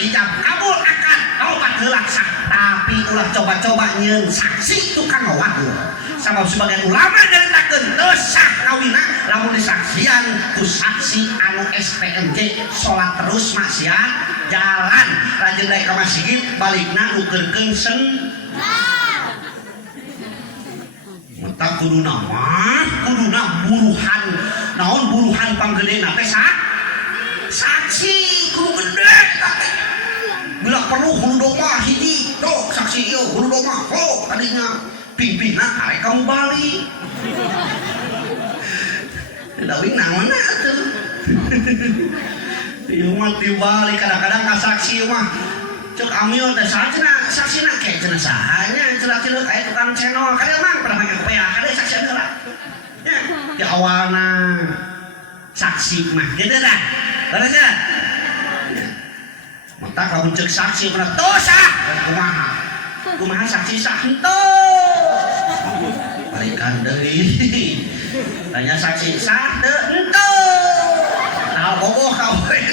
ijab kabul akad taubat heula tapi ulah coba-coba nyeun saksi tukang ngawadu sabab sebagian ulama nyaritakeun teu sah kawina lamun disaksian ku saksi anu STMJ salat terus maksiat jalan rajin daek ka masjid balikna nukeurkeun mata kuduna buruhan naon buruhan panggedena teh saksi kudu gede bila perlu hulu doma hiji tuh saksi ieu hulu doma tadinya pimpinna arek kamu balik dawing naon atuh ieu mah dibalik kadang-kadang ka saksi mah cek amil teh saksina kayak cenah sahanya celah-celah kayak tukang channel kada mang pernah make kopiah kada saksi heula nya di awalna saksi mah gitu dah bener nya mata kamu cek saksi pernah dosa kumaha saksi sah henteu balikan deui tanya saksi sah teu henteu tah bogoh kawen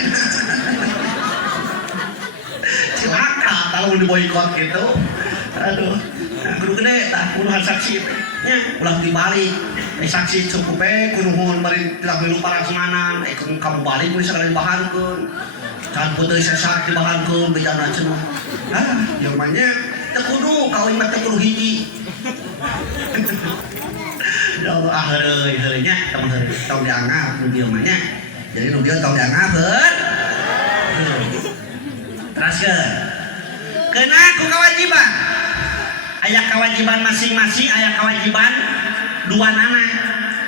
cilaka kalau di boykot gitu aduh kudu gede tah kuduhan saksi nya ulah dibalik saksi cukup kunuhun bari tilang milu parasmanan kamu balik bisa kalian bahankeun can puteuh sesar dibahankeun bejana cenah yang manya teu kudu kawin mah teu kudu hiji ya Allah heureuy nya teman heureuy tong dianggap nu dieu mah nya jadi nu dieu tong dianggap teraskeun kena ku kewajiban aya kewajiban masing-masing aya kewajiban dua nana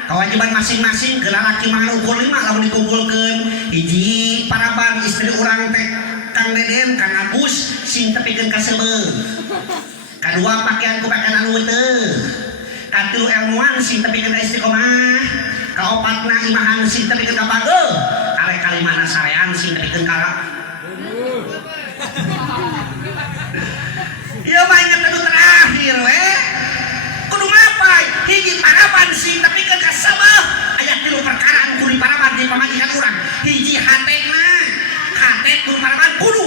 kewajiban masing-masing ke lalaki mah ukur 5 lamun dikumpulkeun hiji paraban istri urang teh Kang Deden Kang Agus sing tepikeun ka seubeuh kadua pakaian ku pakaian anu teu katilu ilmuan sing tepikeun ka istiqomah kaopatna imahan sing tepikeun ka pageuh kare kalimana sarean sing tepikeun ka ieu mah inget anu terakhir we kudu mapai hiji paraban sing tepikeun ka seubeuh aya 3 perkara anu kudu paraban di pamajikan urang hiji hatena hate kudu paraban kudu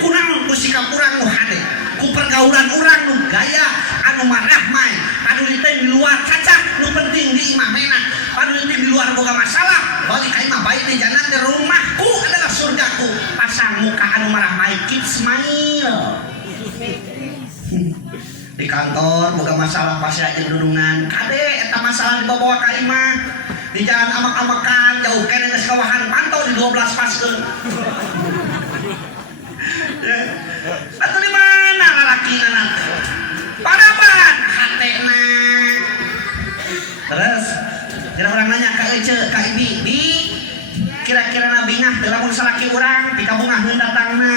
kunaon ku sikap urang nu hade ku pergaulan urang nu gaya anu marahmai paduliteun di luar cacah nu penting di imamena paduliteun di luar boga masalah balik ka imah baik di jannah rumahku adalah surgaku pasang muka anu marahmai keep smile di kantor boga masalah pasti aja dudungan kade eta masalah dibawa ka imah di jalan amak-amakan jauh kene geus kawahan pantau di 12 paskeun atuh di mana lalakina paraban hatena terus kira orang nanya ka ece ka ibi bi kira-kira na bingah teu lamun salaki urang pika bungaheun datangna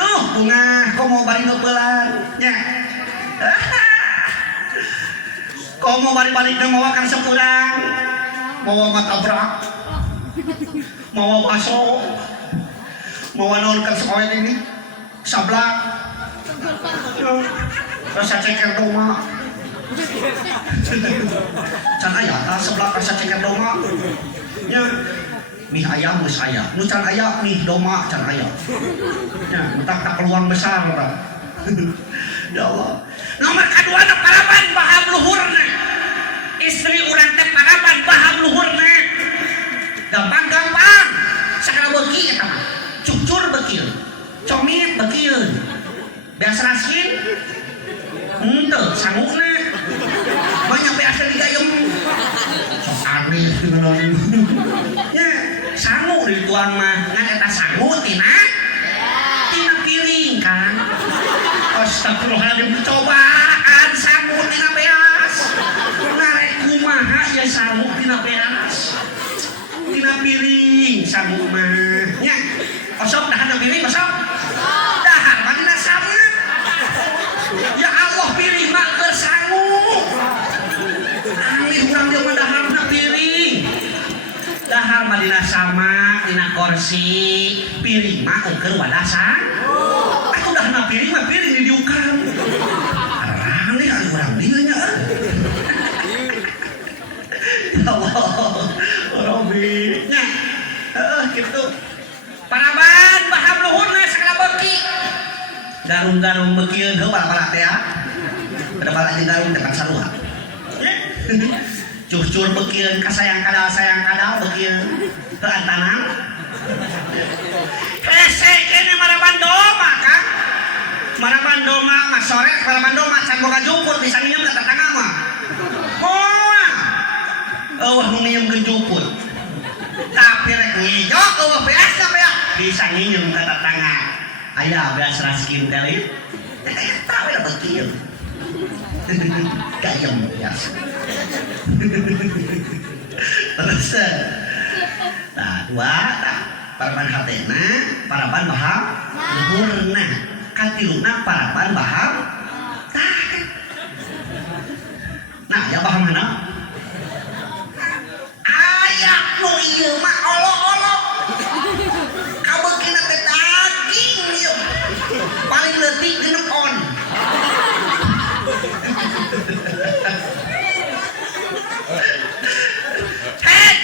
duh bunga kok mau bari ngeupelan nya kok mau balik-balik dan mawa kan sekurang mawa matabrak mawa baso mawa naon kan sekolah ini sablak rasa ceker doma can aya tah seblak rasa ceker doma nya mie ayam geus aya nu can aya mie doma can aya nya mentak tak peluang besar Pak ya Allah nomor kedua na paraban baham luhurna istri urang teh paraban baham luhurna gampang-gampang sakana beuki eta mah cucur bekil comit bekil biasa raskin henteu sanguna banyak biasa digayem sok aneh dengan nya sangu di tuan mah ngan eta sangu tina piring kan astagfirullahaladzim cobaan sangu tina beas ngarek kumaha ya sangu tina beas tina piring sangu mah nya osok dahar piring osok dahar mah tina sangu ya Allah piring mah keur sangu aneh urang dia mah dahar na piring dahar mah dina sama dina kursi piring mah keur wadah sangu atuh dahar na piring mah piring di diukang aneh ari urang dieu nya Allah Rabbi nya kitu paraban baham luhurna garung-garung bekieu heuh bala-bala teh pada bala jeung garung teh kan sarua cucur bekieu kasayang kadal bekieu teu antanang hese kene maraban doma kan maraban doma mah sore maraban doma can boga juput bisa nginum ka tetangga mah moal eueuh nu nginumkeun juput tapi rek ngijok eueuh beas beak bisa nginum ka tetangga aya beas raskin kali eta we bekieu gayem biasa terus nah dua paraban hatena paraban baham luhurna katiluna paraban baham tah nah ya baham mana aya nu ieu mah olo-olo kabeukina teh daging ieu paling leutik genep on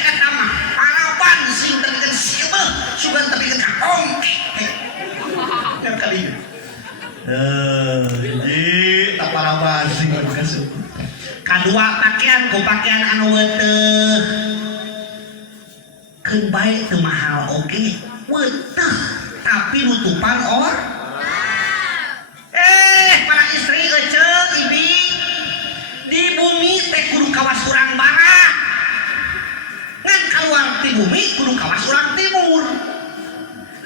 kata mah paraban sing tepikeun sieuh sugan tepikeun ka ongke kan kali tak paraban sing kasuk kadua pakaian ku pakaian anu weuteuh keun bae teu mahal oge weuteuh tapi nutupan para istri eceuk ibi di bumi teh kudu kawas urang barat ngan kaluar di bumi kudu kawas urang timur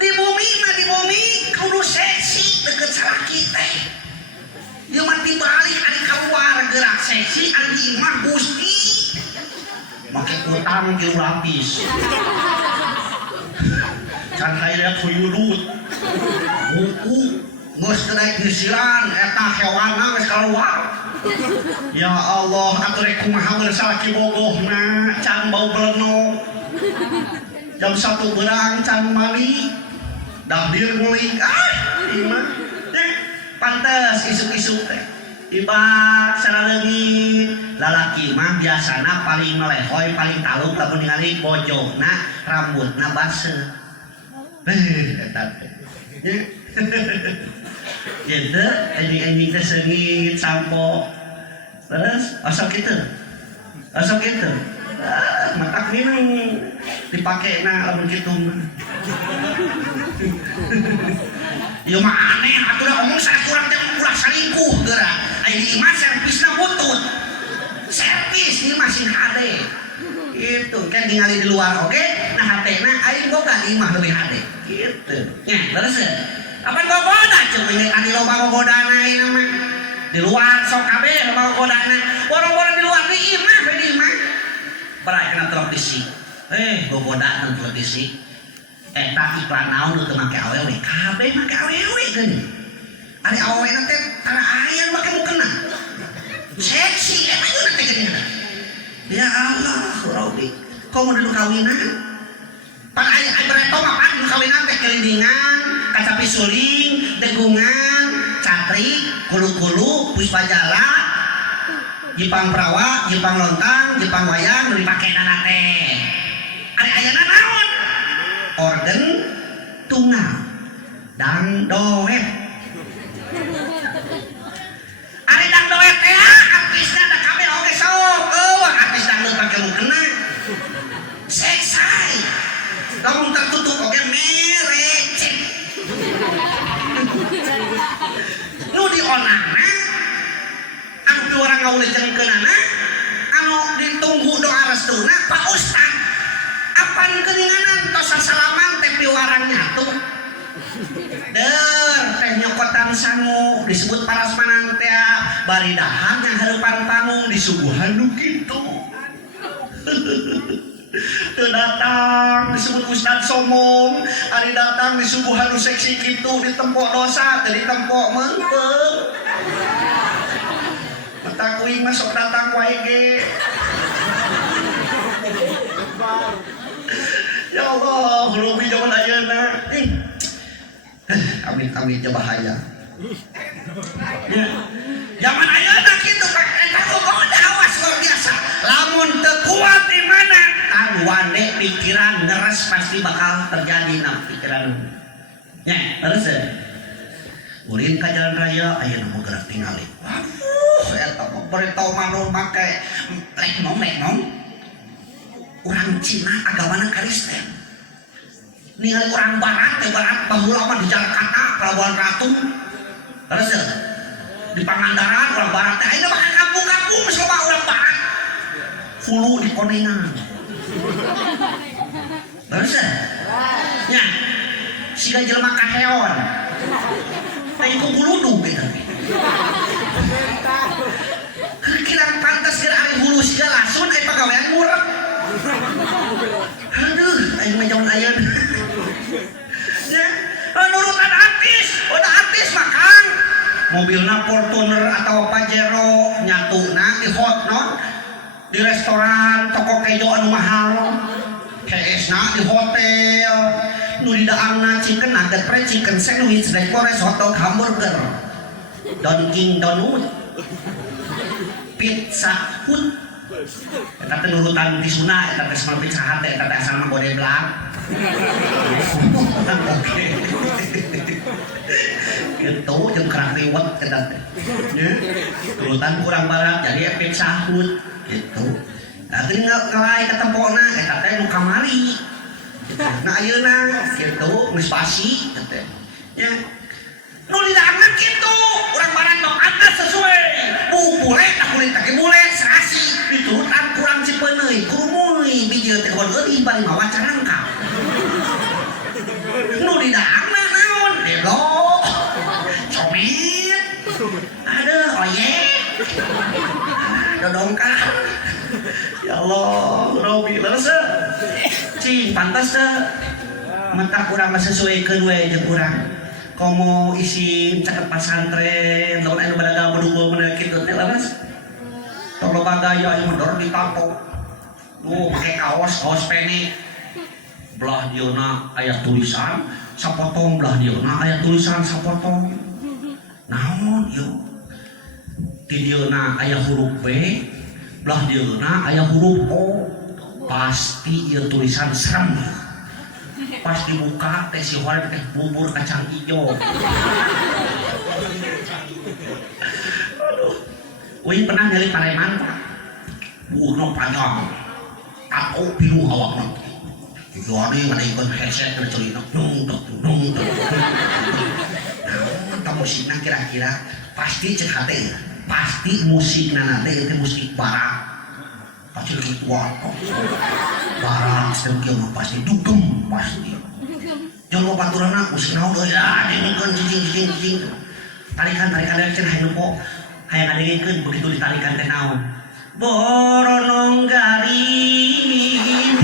di bumi kudu seksi deket salaki teh ieu mah tibalik ari kaluar gerak seksi ari di imah gusti make utang 3 lapis can hayang kuyudut buku geus teu naik nyisiran eta hewanna geus kaluar ya Allah atuh rek kumaha bener salaki bogohna can bau beleno jam 1 beurang can mali dahdir ngulik imah pantes isuk-isuk teh ibak saraleungit lalaki mah biasana paling melehoy paling taluk lamun ningali bojona rambutna baseuh eta teh gitu ending teh seungit sampo terus osok gitu matak minum dipake na lamun kitu mah ieu mah aneh atuh da omong sakurang teh ulah salingkuh geura aya di imah servisna butut servis ieu mah sing hade itu kan ningali di luar oke nah hatena aing boga di imah leuwih hade gitu nya terus apa gogoda ceuk inget adi loba gogodana ieu mah di luar sok kabeh loba gogodana borong-borong di luar di imah barai kana televisi gogoda nang televisi eta iklan naon nu teu make awewe kabeh make awewe geuning ari awewena teh tara aya make mukena seksi eta ieu teh geuning ya Allah Robi komo dulu kawinan pan aya bereto mah pan kawinan teh kelindingan kacapi suling degungan catrik kulu-kulu puspajala Jepang Prawa Jepang Lontang Jepang Wayang nu dipake nana teh ari ayana naon organ tunggal dangdoet ari dangdoet teh artisna da kabeh oge sok eueuh artis dangdut pake mukena seksai lamun tertutup oge merecet nu dionana anu piurang ngaulejengkeunana anu ditunggu doa restuna Pak Ustad apan keuninganan tos salaman teh piurang nyatu der teh nyokotan sangu disebut parasmanan teh bari dahar nya hareupan panggung disuguhan nu kitu teu datang disebut Ustad sombong ari datang disuguhan nu seksi kitu ditempo dosa teu ditempo meungpeung mata kuing masuk datang wae ge ya Allah rubi zaman ayeuna amit-amit bahaya zaman ayeuna kitu eta gogoda awas luar biasa lamun teu kuat di mana tang wande pikiran ngeres pasti bakal terjadi na pikiran nya terus ulin ka jalan raya aya nu gerak tingali. Waduh eta mah bari tau manun make leknom urang Cina agamana Kristen. Ningali urang barat teh barat baheula mah di Jakarta Pelabuhan Ratu. Terus di Pangandaran urang barat teh ayeuna mah kampung-kampung geus loba urang barat. Fulu di Konengan. Terus nya siga jelema kaheon. Teh ku buludu beta. Kirang pantas keur ari hulu siga lasun aya pagawean murah. Aduh, aing mah jaman ayeuna. Ya, nurutan artis makan. Mobilna Fortuner atau Pajero nyatuna di hotdog di restoran toko kejo anu mahal. KS-na di hotel. Nu di daangna chicken nugget, fried chicken sandwich, request hotdog, hamburger. Dunkin Donut. Pizza Hut. Eta teh nurutan tisuna, eta teh sama Pizza Hut, eta teh asal mah Gode Blang. Oke. Gitu jeung kerang liwet eta teh. Nurutan kurang barat jadi Pizza Hut gitu. Tadi ngelai ke tempona, eta teh nu kamari. Nah ayeuna gitu geus pasi teh. Ya. Nu di daangna kitu, urang barat mah pantes sesuai. Bule tak kulit tak bule serasi diturutan kurang cipeuneuy kurumuy bijeu teh kon eueuh bari mawa carangka. Nu di daangna naon? Delo. Comet. Aduh, oyek. Dodongkar. Ya Allah, Robi leres. Cing pantas teh. Mentak urang mah sesuaikeun we jeung urang. Komo isi caket pasantren, lawan anu badagang menunggu mana kitu teh leres. Tong loba gaya anu mondor ditampok. Make kaos pendek. Belah dieuna aya tulisan sapotong, belah dieuna aya tulisan sapotong. Naon ieu? Di dieuna aya huruf B, belah dieuna aya huruf O. Pasti ieu tulisan serem. Pas dibuka teh si horeng teh bubur kacang ijo. Aduh. Uing pernah nyari Pareman Pak. Buhna panjang. Tato biru awakna. Jadi ngadaikeun headset keur celina. Nung. Nah, musikna kira-kira pasti cek hate. Pasti musikna teh teh musik barat. Pasti ritual. Barang sedang kieu mah pasti dugem pasti. Jangan baturanna musik naon euy ah dengekeun cicing. Tarikan cenah heupo. Hayang ngadengkeun begitu ditarikan teh naon. Boronong garing.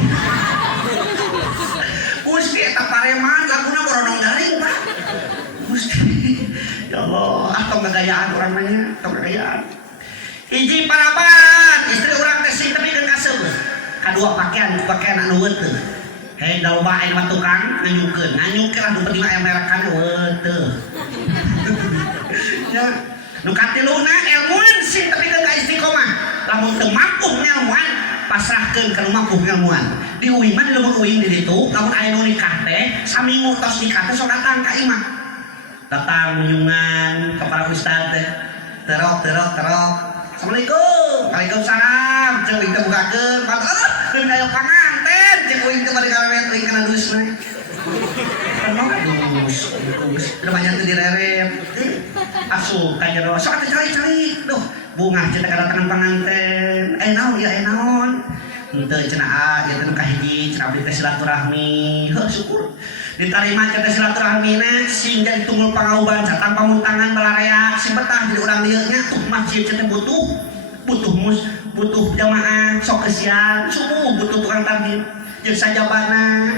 Gusti eta Pareman laguna Boronong garing Pak. Gusti. Ya Allah, tong gagayaan urang mah nya, tong gagayaan. Hiji paraban, istri urang teh sing tepikeun ka seueur. Kadua pakaian anu weuteung. Hei loba aya mah tukang nganyukeun lah nu penting aya merekan weuteung. Ya, nu katiluna ilmuan sing tepikeun ka istiqomah. Lamun teu mampu ngelmuan, pasrahkeun ka nu mampu ngelmuan. Di uing mah di leuweung uing di ditu, lamun aya nu nikah teh, saminggu tos nikah teh sok datang ka imah. Datang menyungan ka para ustad teh. Terok. Assalamualaikum. Waalaikumsalam. Jeung uing teh bukakeun, keun aya panganten, jeung uing teh bari kawin uing kana dus mah. Dus. Udah banyak teh direrep. Asup ka jero. Sok atuh cari. Duh, bunga cenah kedatangan panganten. Naon? Henteu cenah ieu teh nu kahiji cenah abdi teh silaturahmi. Heuh syukur. Ditarima cenah silaturahmina sing jadi tunggul pangauban satang pamuntangan balarea sing betah di urang dieu nya tuh masjid cenah butuh jamaah sok kesian subuh butuh tukang tabib jeung sajabana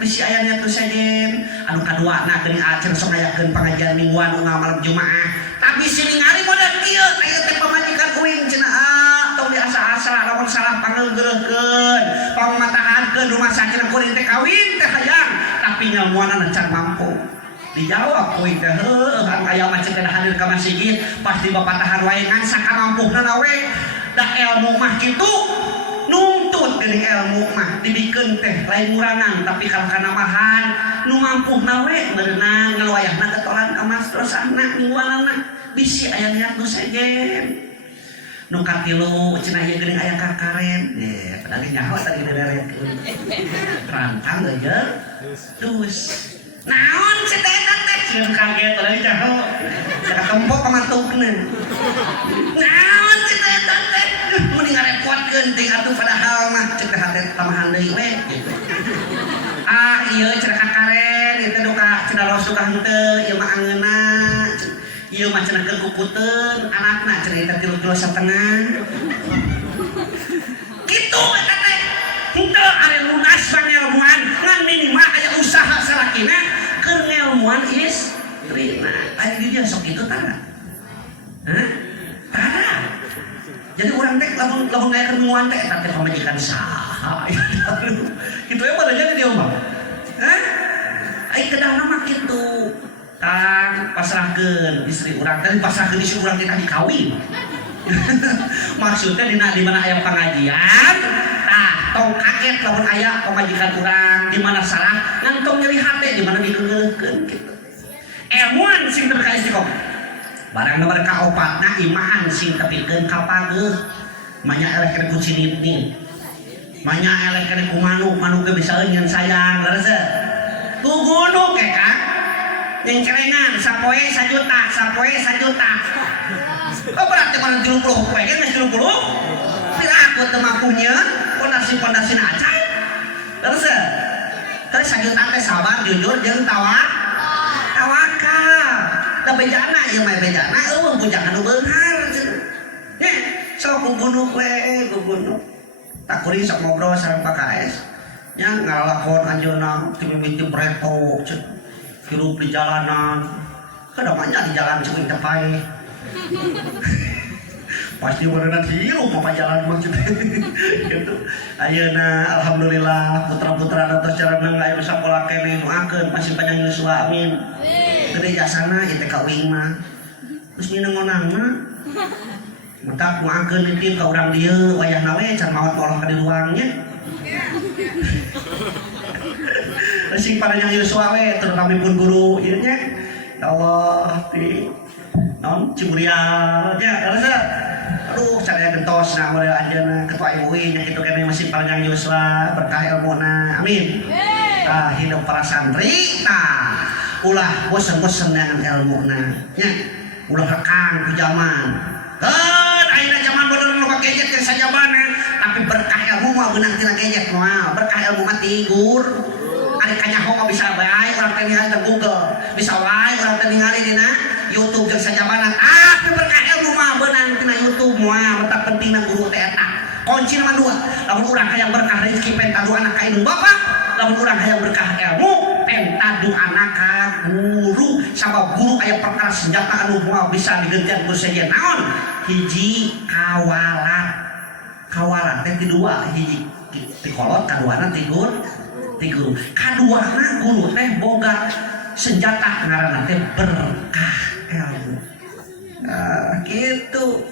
bisi aya nya tuh sejen anu kaduana geuning acan sok ngayakeun pangajian mingguan unggal malam Jumaah tapi sini ngari model kieu aya teh pamajikan uing cenah tong diasa-asa lamun salah pangeulgeureukeun pamatahankeun rumah sakit kuring teh kawin teh hayang tapi nyamuana can mampu dijawab poin teh heuh kan aya macet teh hadir ka masjid pasti bapatahan wae ngan sakamampuna we da ilmu mah kitu nuntut geuning ilmu mah dibikeun teh lain murangan tapi kalau kana mahan nu mampu nawe berenang ngeluayahna ketolan ka mas terus anak mingguanana bisi aya lihat nu sejen nu katilu cenah ieu geuning aya kakaren padahal nyaho tadi direrekeun rantang aja terus naon cedetan teh ceun kaget tadi nyaho cenah kempok pamatukna naon cedetan teh mending ngarepotkeun ting atuh padahal mah cek hate tamahan deui we gitu ieu cenah kakaren itu duka cenah rosuh ka henteu ieu mah angeuna ieu mah cenah kekukuteun anakna cenah eta 3 kilo setengah kitu eta teh henteu are lunas pangelmuan ngan minimal aya usaha salakina keur ngelmuan istrina aya di dia sok kitu tara tara jadi urang teh lamun ngayakeun nguan teh eta teh pamajikan saha kitu ya pada jadi dia mah ai kedahna mah kitu tang pasrahkeun istri urang teh pasrahkeun istri urang teh dikawin maksudnya di mana aya pengajian tah tong kaget lamun aya pamajikan urang di mana salah ngan tong nyeri hate di mana digeuleukeun kitu ilmuan sing teu ka istiqomah barang nomor kaopatna imahan sing tepikeun ka pageuh manya eleh kene ku cinitni manya eleh kene ku manuk ge bisa eunyeun sayang leres ku gunung ke Kang yang cerengan sapoe 1 juta oh berarti mana 30 poe kan 30 tidak aku teu mampunya pondasi na acan leres teh 1 juta teh sabar jujur jeung tawakal da bejana ieu mah bejana eueuh bujang anu beunghar nya sok gugunuk we gugunuk tak kuring sok ngobrol sareng Pak KS nya ngalakon anjeunna ti mimiti breto hirup di jalanan kadang-kadang di jalan ceuing teh pae pasti beneran hirup mah jalan maksudnya gitu ayeuna alhamdulillah putra-putra terus jalan aya nu sakola keneh doakeun masih panjang yuswa amin gede jasana ieu teh kawin mah terus minengonang mah mentak moakeun nitip ka urang dieu wayahna we can maot moloh ka di ruangnya sing panjang yuswa we tur kami pun guru ieu nya ya Allah ti naon cimuria nya rasa aduh caranya gentos nah model anjeunna ketua MUI nya kitu keneh masih panjang yuswa berkah ilmuna amin tah hidup para santri tah ulah bosen-bosen dengan ilmuna nya ulah rekang ku zaman kan ayeuna zaman bener loba gadget ke sajabana tapi berkah ilmu mah beunang tina gadget mah berkah ilmu mah tigur ari kanyaho mah bisa bae urang teh ningali di Google bisa wae urang teh ningali dina YouTube jeung sajabana tapi berkah ilmu mah beunang tina YouTube mah mata pentingna guru teh eta kunci nomor 2 lamun urang hayang berkah rezeki penta du anak ka indung bapak lamun urang hayang berkah ilmu penta du anak ka guru sabab guru aya perkara senjata anu moal bisa digeuntian ku saja naon hiji kawalat teh kedua hiji tikolot kaduana tigur kaduana guru teh boga senjata ngaranna teh berkah ilmu gitu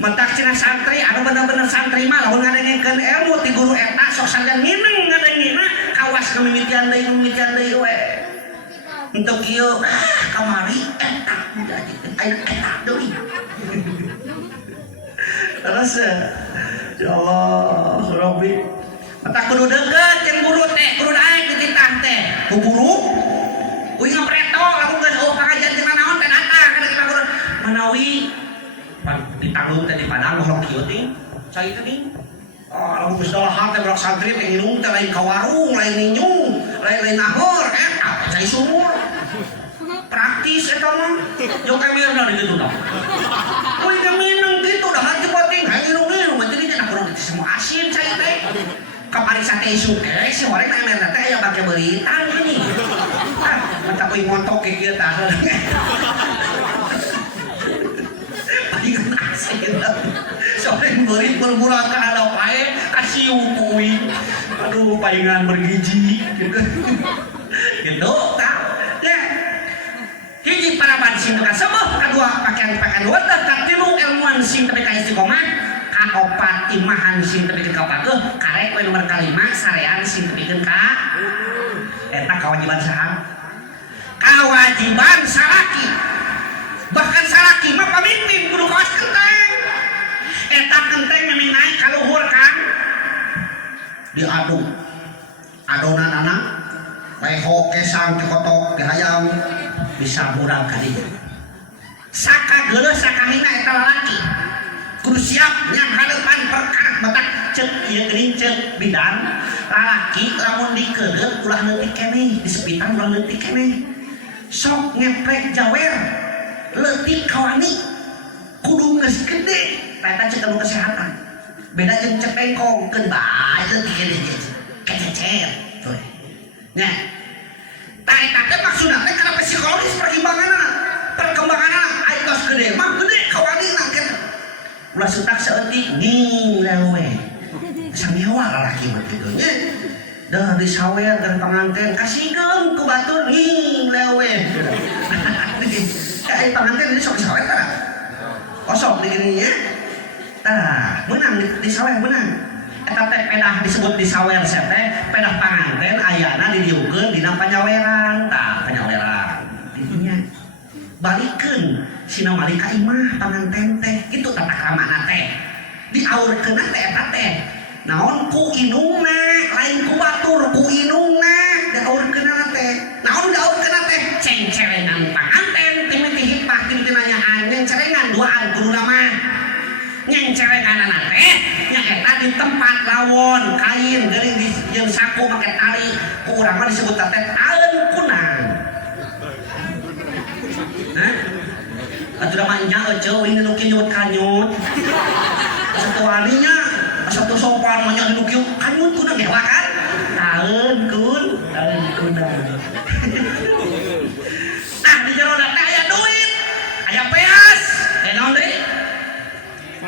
mentak cenah santri anu bener-bener santri mah lamun ngadengekeun ilmu ti guru eta sok sangan mineng ngadengina kawas mimitian deui we untuk kieu kamari eta jadi aya eta deui terus ya Allah Rabbi mentak kudu deukeut jeung guru teh kudu daek dititah teh ku guru uing ngapreto lamun geus pangajian teh naon teh datang kana kita guru manawi ditanggung tadi padang orang kieu teh cai teh nih lamun geus dalahan teh budak santri teh nginum teh lain ka warung lain ninyung lain nahor eta cai sumur praktis eta mah jok emerna di kitu tah euy teh minum kitu dah hati penting hayang nginum mah jadi nya kurang semua asin cai teh kaparisa teh isu teh si horeng na emerna teh aya bake beuritan ini mata euy montok ke kieu tah palingan asin soreng beurit beurang ka hadap ae kasiu kuy aduh palingan bergiji gitu tah ya hiji paraban sing teu kaseueuh kadua pakaian weteh katilu ilmuan sing teu ka istiqomah kaopat imahan sing teu pikeun ka pageuh karek we nomor 5 sarean sing teu pikeun ka eta kewajiban saha? Kewajiban salaki. Bahkan salaki mah pamimpin kudu kawas genteng. Eta genteng meminai ka luhur kan. Diadu. Adonan anak bae hoke sang dikotok dihayam bisa murang ka dieu. Saka geuleuh sakahina eta lalaki. Kudu siap nyang hareupan perkara batak ceuk ieu geuning ceuk bidan lalaki lamun dikeureuh ulah leutik keneh, disepitan ulah leutik keneh. Sok ngeprek jawer leutik kawani kudu geus gede eta ceuk anu kesehatan. Beda jeung cek bengkong keun bae leutik keneh kececer tuh. Nya. Tah eta teh maksudna teh kana psikologis perkembanganna aya tos gede mah gede kawanina kitu. Ulah sutak saeutik ning lewe. Samewa lalaki mah kitu nya. Dah disawer dan panganten kasihkeun ku batur ning lewe. Kayak panganten ini sok sawer tah. Kosong digini nya. Tah, menang disawer menang. Eta teh pedah disebut disawer teh pedah panganten ayana didieukeun dina panyaweran. Tah panyaweran didinya balikeun sina malik ka imah panganten teh kitu tata kramana teh diaurkeun teh eta teh naon ku inungna lain ku batur ku inungna diaurkeun teh naon diaurkeun teh cengcerengan panganten timiti hipah timiti nanyaan yang cerengan duaan kuduna mah yang cerengan teh nya eta di tempat lawon kain geuning di jeung saku make tali ku urang mah disebut teh taeun kunang. Hah? Atuh da mah nya euceuh ini nu kieu nyut kanyut. Satu walinya satu sopan mah nya nu kieu kanyut kunang ge kan? Taeun kunang. Ah di jero teh aya duit, aya peas, naon deui?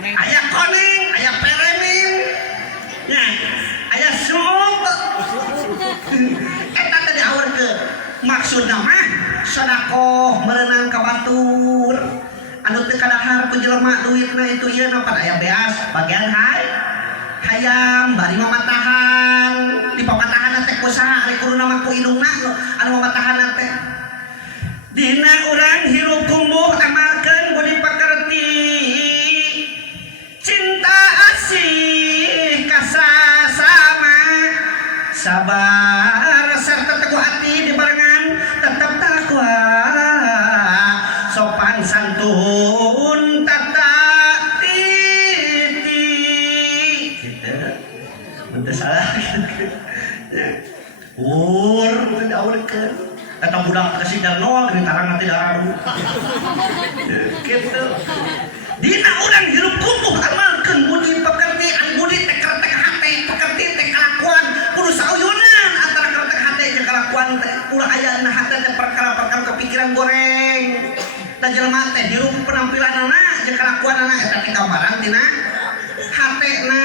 Aya koneng, aya peremin. Nya, aya sup. Eta teh diaurkeun. Maksudna mah sedekah merenang ka batur. Anu teu kadahar ku jelema duitna itu ieu napan aya beas bagian hayam bari mamatahan. Di pamatahan teh kusaha ari kuruna mah ku indungna anu mamatahan teh. Dina urang hirup kumbuh amalkeun budi pakerti. Cinta asih kasasama sabar serta teguh hati dibarengan tetap takwa sopan santun tata titi gitu udah salah udah aurkeun eta budak kasih darnoal geuning tarang nanti dararu gitu. Dina urang hirup kumpuh amalkeun budi pekerti an budi teh kertek hate pekerti teh kalakuan kudu sauyunan antara kertek hate jeung kalakuan teh ulah aya na hate teh perkara-perkara kepikiran goreng teh jelema teh hirup penampilanna jeung kalakuanna eta teh gambaran tina hatena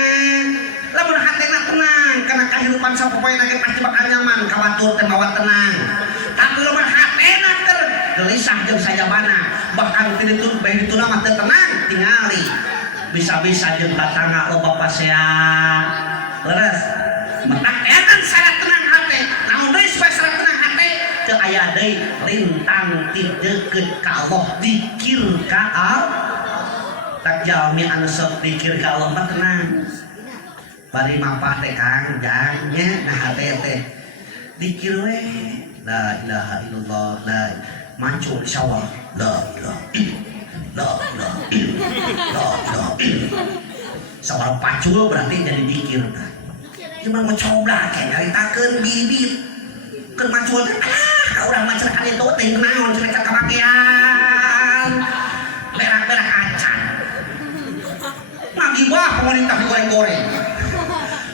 lamun hatena tenang kana kahirupan sapopoena ge pasti bakal nyaman ka batur teh bawa tenang tapi lamun hatena teh gelisah jeung sajabana bahkan tinitun bae dituna mah teu tenang tingali bisa-bisa jeung tatangga loba pasea leres metak edan salat tenang hate namun deui supaya salat tenang hate teu aya deui lintang ti deukeut ka Allah dikir ka Allah tak jalmi anu sok dikir ka Allah mah tenang bari mapah teh Kang jang nya nah hate teh dikir we la ilaha illallah la mancung insyaallah la ilaha illallah sabar pacul berarti jadi dikir cuma mencoba kayak nyaritakeun bibit keur macul teh urang mah cenah kali teu teh naon cenah kabakean berak-berak acan magibah pemerintah digoreng-goreng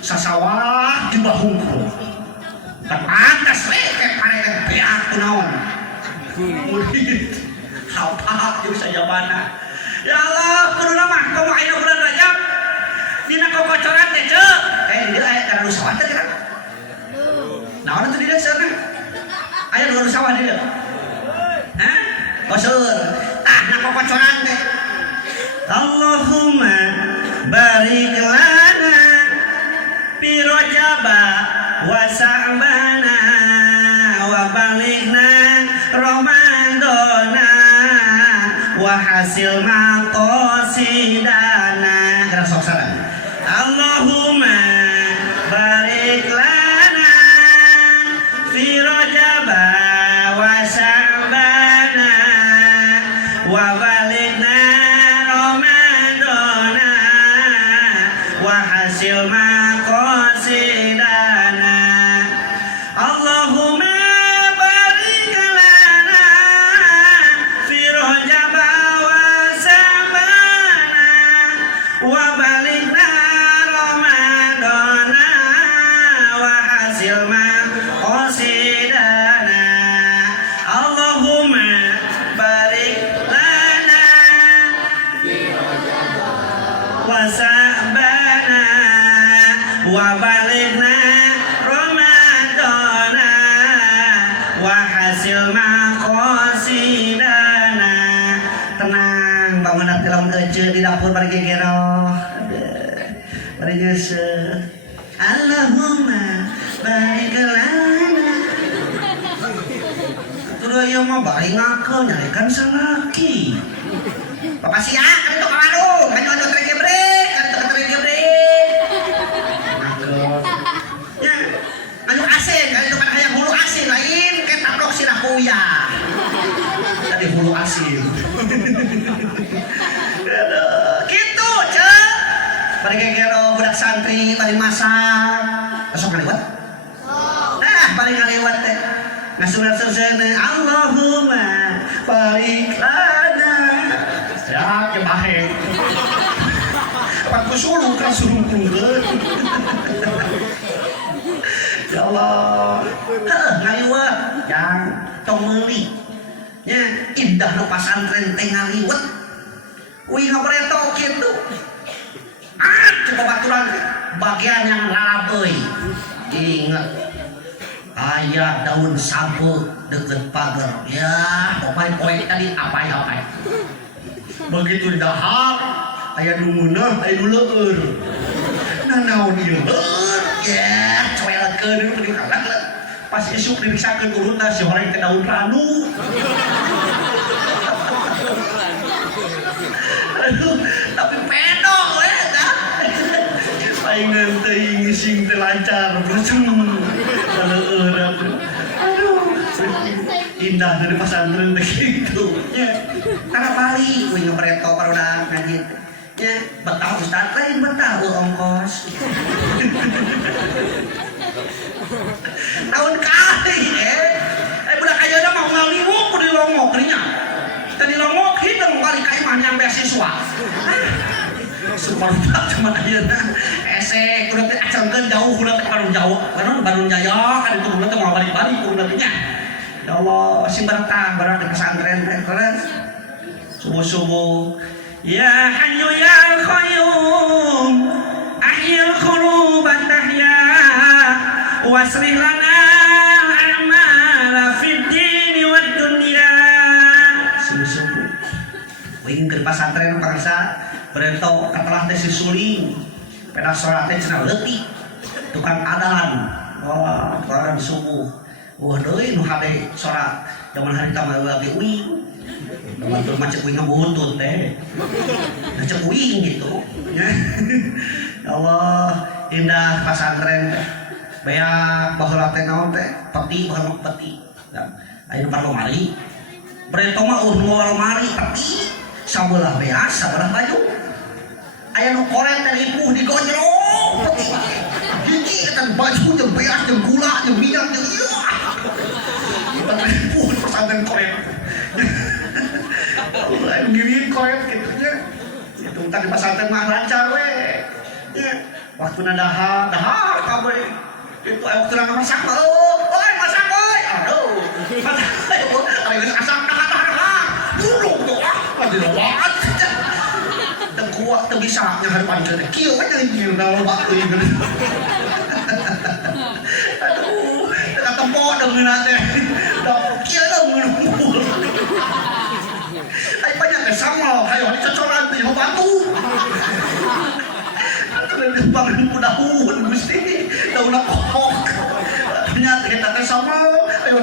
sasawah dibahungkul pantas we kayak parek beak kunaon apa jeung sajabana ya Allah kuduna mah komo aya bulan Rajab dina kokocoran teh ceuk di dieu aya kana sawah teh kira naon atuh di dieu seurna aya nu sawah di dieu hah boseur tah na kokocoran teh Allahumma barik lana fi Rajab wa Sa'bana Ramadana wa hasil maqasidana. Kira sok saran. Allahumma barik lana fi Rajab wa Sya'bana wa balighna Ramadana wa hasil maqasidana. Allahumma barik lana fi Rajab wa Sya'bana wa balighna Ramadana wa hasil maqasidana. Allahumma barik lana wa Sya'bana wa balighna Ramadana wa hasil maqasidana. Tenang, bangun hati lawan aja di dapur bari gegero. Bari geuse. Allahumma barik lana. Tuh ieu mah bari ngakeun nyarekan salaki. Bapak sia, kan itu kawarung, kan itu gebrek, kan itu gebrek. Ya, anu asin, kan itu kan hayang hulu asin lain kayak taplok sirah kuyah. Tadi hulu asin. Gitu, Cek. Bari gegero budak santri, bari masak. Besok ngaliwat? Nah, bari ngaliwat teh. Ngasunat-sunat Allahumma barik lana. Ya, kebahe. Apa kusulu kan suruh tunggu. Ya Allah. Ngaliwat yang tong meuli. Nya indah nu pasantren teh ngaliwat. Uing ngapreto kitu. Coba baturan bagian yang lalabeuy. Ingat aya daun sampul deket pagar. Ya, poe-poe tadi apai-apai. Begitu dahar aya nu meunah aya nu leueur. Nah naon ieu leueur? Ya, coelekeun teu dikalak. Pas isuk dibiksakeun urutna si horeng teh daun ranu. Aduh, tapi pedo we tah. Paingan teh ngising teh lancar, beuceng. Leueur. Aduh, indah dari pesantren teh kitu nya. Karena balik we ngapreto barudak ngaji. Ya, betah ustaz lain betah ongkos. Tahun kali budak ayeuna mah ngaliwuk ku di longok nya. Tadi longok hideung balik ka imah nyang beasiswa. Sumpah cuma ayeuna esek kudu teh acerkeun jauh kudu teh Bandung jauh. Kan Bandung Jaya kan itu kudu teh mau balik-balik kudu teh nya. Ya Allah, sing berkah barang di pesantren teh keren. Subuh-subuh ya Hayyu ya Qayyum ahyil quluban tahya waslih lana a'mala fid dini wad dunya. Subuh-subuh wing keur pasantren bangsa berento katelah teh si suling peda salat teh cenah leutik tukang adalan. Wah, barang subuh wah deui nu hade salat zaman harita mah lagi uing. Teman-teman macam uing ngebutut teh. Macam uing gitu. Ya Allah, indah pasantren teh. Beak baheula teh naon teh? Peti baheula peti. Aya nu lemari. Brento mah nu lemari peti. Sabelah beas, sabelah baju. Aya nu koret teh lipuh digojlok peti. Hiji eta baju jeung beas jeung gula jeung minyak jeung ieu. Kita lipuh pesantren koret. Lain gini koret gitu nya. Itu tadi pasantren mah lancar we. Ya, waktuna dahar kabeh. Itu waktu nang masak mah, oi masak oi. Aduh. Masak. Ari geus asak dahar. Burung tuh pasti lewat. Teu kuat teu bisa nya harapan teh. Kieu we jeung kieu da loba teuing. Aduh, teu tempo deungeuna teh. Kieu deungeun. Ay banyak kesama, hayo dicocoran di batu. Atuh dari bangun kudaun gusti, daun kokok. Ternyata kita kesama, ayo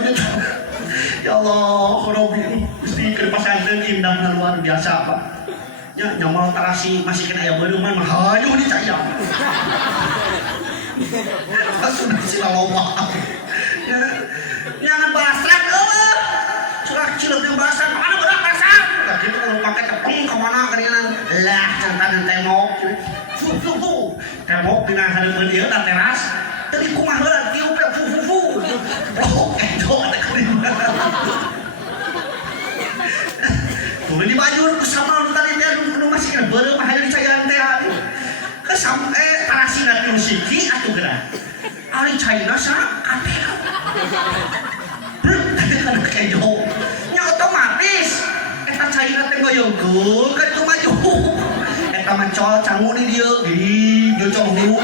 Ya Allah, Robi, mesti ke pesantren indah luar biasa Pak. Ya nyamal tarasi masih kena aya beureuh mah hayu di caya. Sudah sila loba. Ya, jangan basrak eueuh. Sudah cileuk jeung basrak mana beurang basrak. Da kitu kalau pake tepung ka mana geuningan. Lah cantan tembok. Fu. Tembok dina hareupeun ieu da teras. Tadi kumaha heula tiup fu. Oh, itu ada kelima. Tuh di baju kusama tadi dia nu masih kena beureuh mah hayang dicayan teh. Ke sampai tarasina ti siki atuh geura. Ari cairna sa katea. Kan kejo. Nya otomatis eta cairna teh goyongkeun ka ditu maju. Eta mah col cangu di dieu gini nyocong hulu.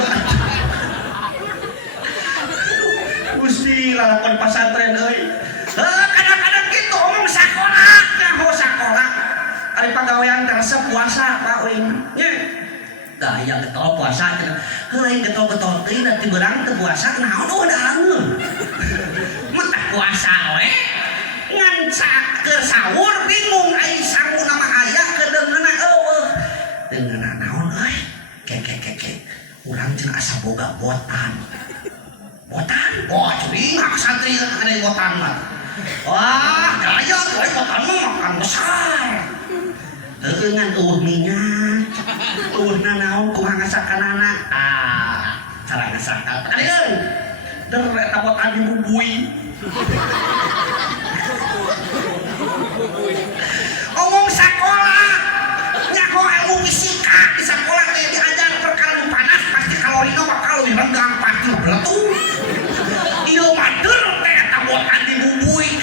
Gusti lalakon pasantren euy. Kadang-kadang kitu omong sakola, nyaho sakola. Ari pagawean teh resep puasa Pak euy. Nya. Da aya getol puasa cenah. Heulah getol-getol teuing da ti beurang teu puasa naon daangeun. Mun tah puasa we ngan keur sahur bingung ai sanguna mah aya kedeungeuna eueuh. Deungeuna naon euy? Kek. Urang cenah asa boga botan. Botan? Oh, curi nggak santri ada botan mah. Wah, gaya tuh botan mah makan besar. Dengan minyak, naon kumaha ngasakanana. Cara ngasakan. Adeun. Der eta botan dibubui. Omong sakola. Nyaho ilmu fisika di sekolah teh diajar perkara panas pasti kalorina bakal lebih renggang pasti beletung. Ieu mah deur teh eta botan dibubui.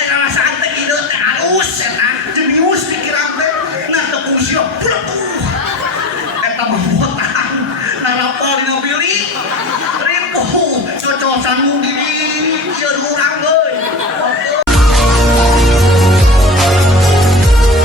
Aya rasaan teh ieu teh alus eta jenius pikiran teh nah tepung sieup beletung. Eta mah botan narapol dina bilik ripuh cocok sanggung